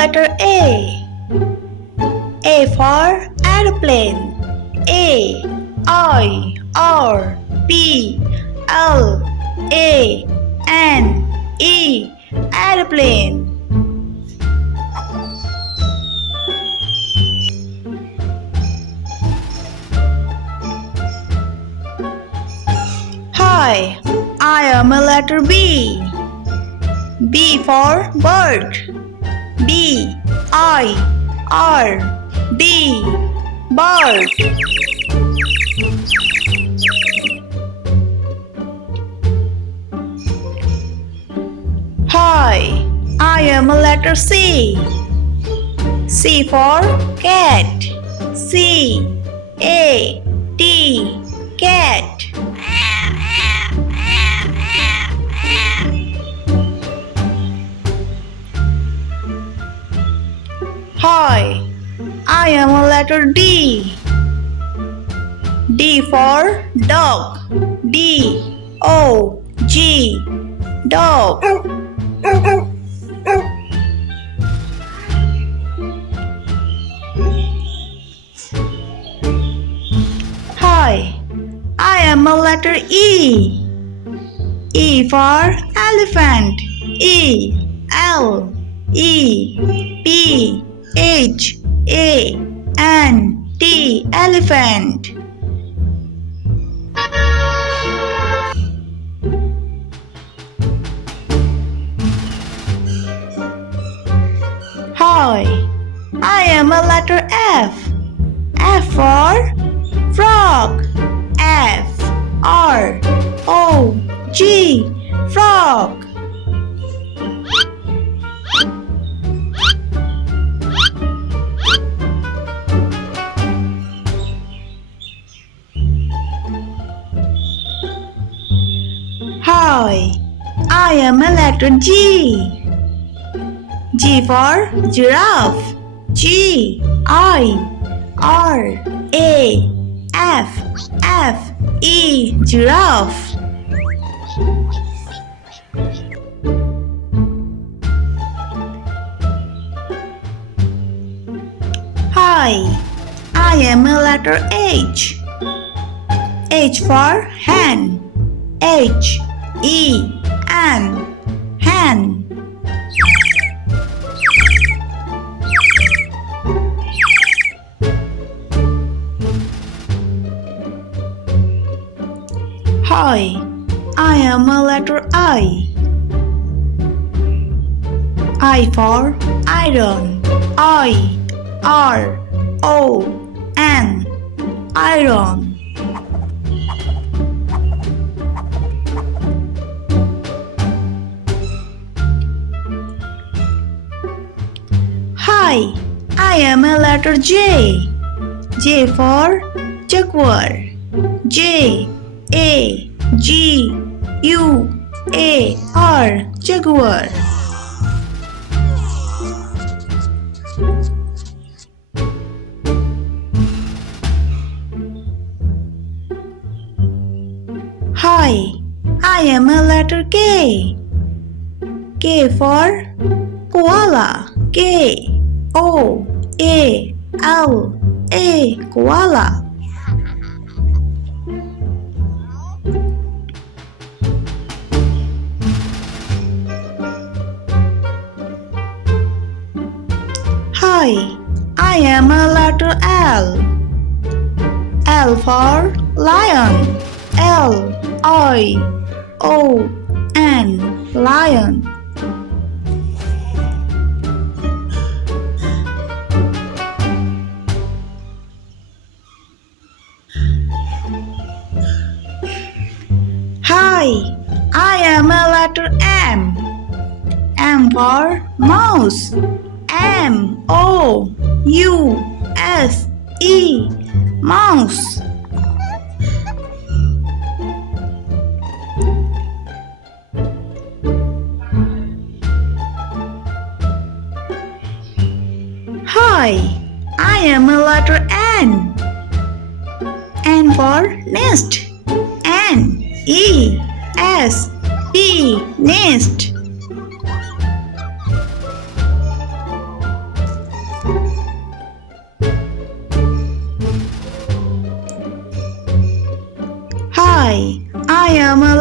letter A. A for airplane. A I R P L A N E airplane. Hi, I am a letter B. B for bird. B I R D bird. Hi, I am a letter C. C for cat. C A T cat. Hi, I am a letter D. D for dog. D O G dog. Hi, I am a letter E. E for elephant. E L E P H A N T elephant. Hi, I am a letter F. F for frog. F R O G frog. Hi, I am a letter G. G for giraffe. G I R A F F E giraffe. Hi, I am a letter H. H for hen. H E N hen. Hi, I am a letter I. I for iron. I R O N iron. Hi, I am a letter J. J for jaguar. J A G U A R jaguar. Hi, I am a letter K. K for koala. K O A L A koala. Hi, I am a letter L. L for lion. L I O N lion. Hi, I am a letter M. M for mouse. M O U S E mouse. Hi, I am a letter N. N for nest. N E S T nest.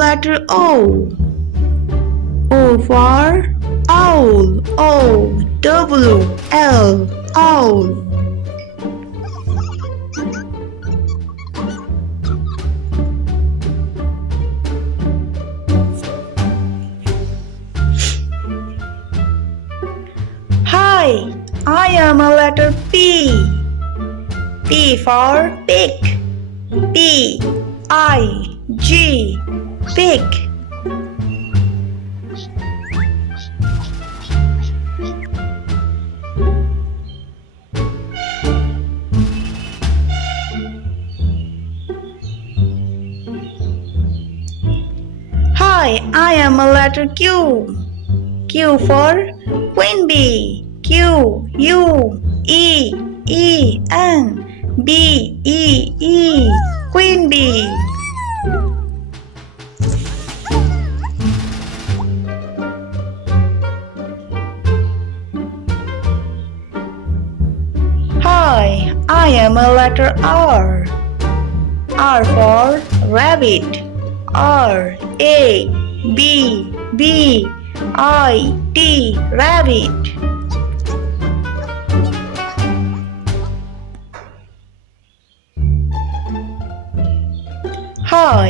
letter O. O for owl. O-W-L. Owl. Hi, I am a letter P. P for pig. P-I-G. Pig. Hi, I am a letter Q. Q for queen bee. Q-U-E-E-N. B-E-E. Queen bee. Hi, I am a letter R. R for rabbit. R-A-B-B-I-T. Rabbit. Hi,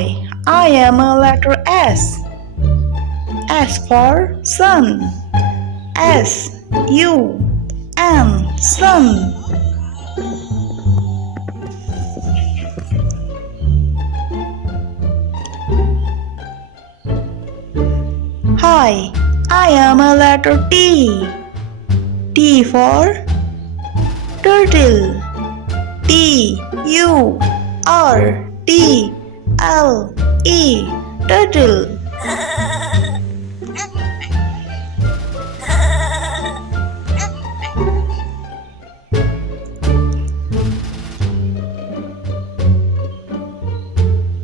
I am a letter S. S for sun. S-U-N. Sun. Hi, I am a letter T. T for turtle. T-U-R-T-L-E. Turtle.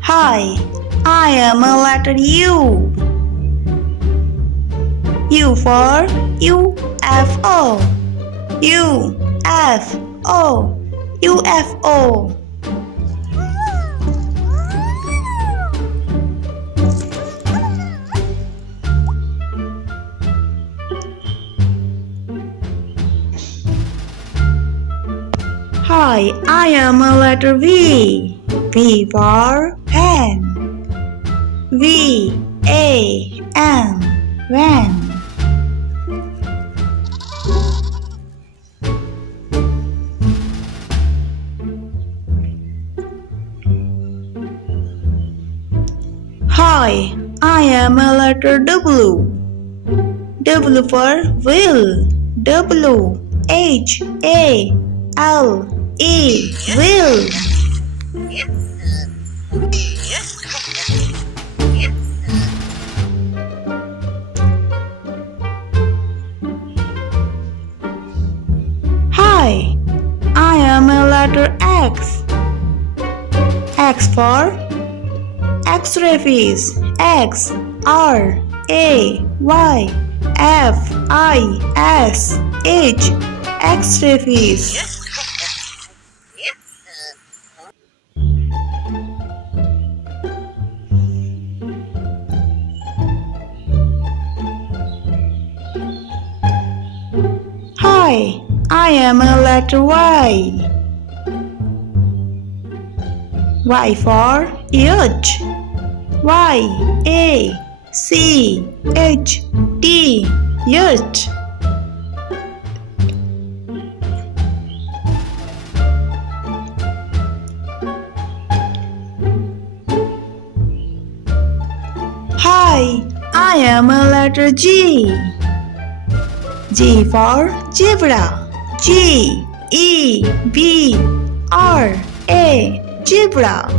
Hi, I am a letter U. U for UFO. UFO. UFO. Hi, I am a letter V. V for van. V-A-N. Van. Hi, I am a letter W. W for wheel. W-H-A-L-E. Wheel. Hi, I am a letter X. X for X-ray fish. X R A Y F I S H. X-ray fish. Hi, I am a letter Y. Y for yacht. Y-A-C-H-T. Yacht. Hi, I am a letter G. G for zebra. G-E-B-R-A. Zebra.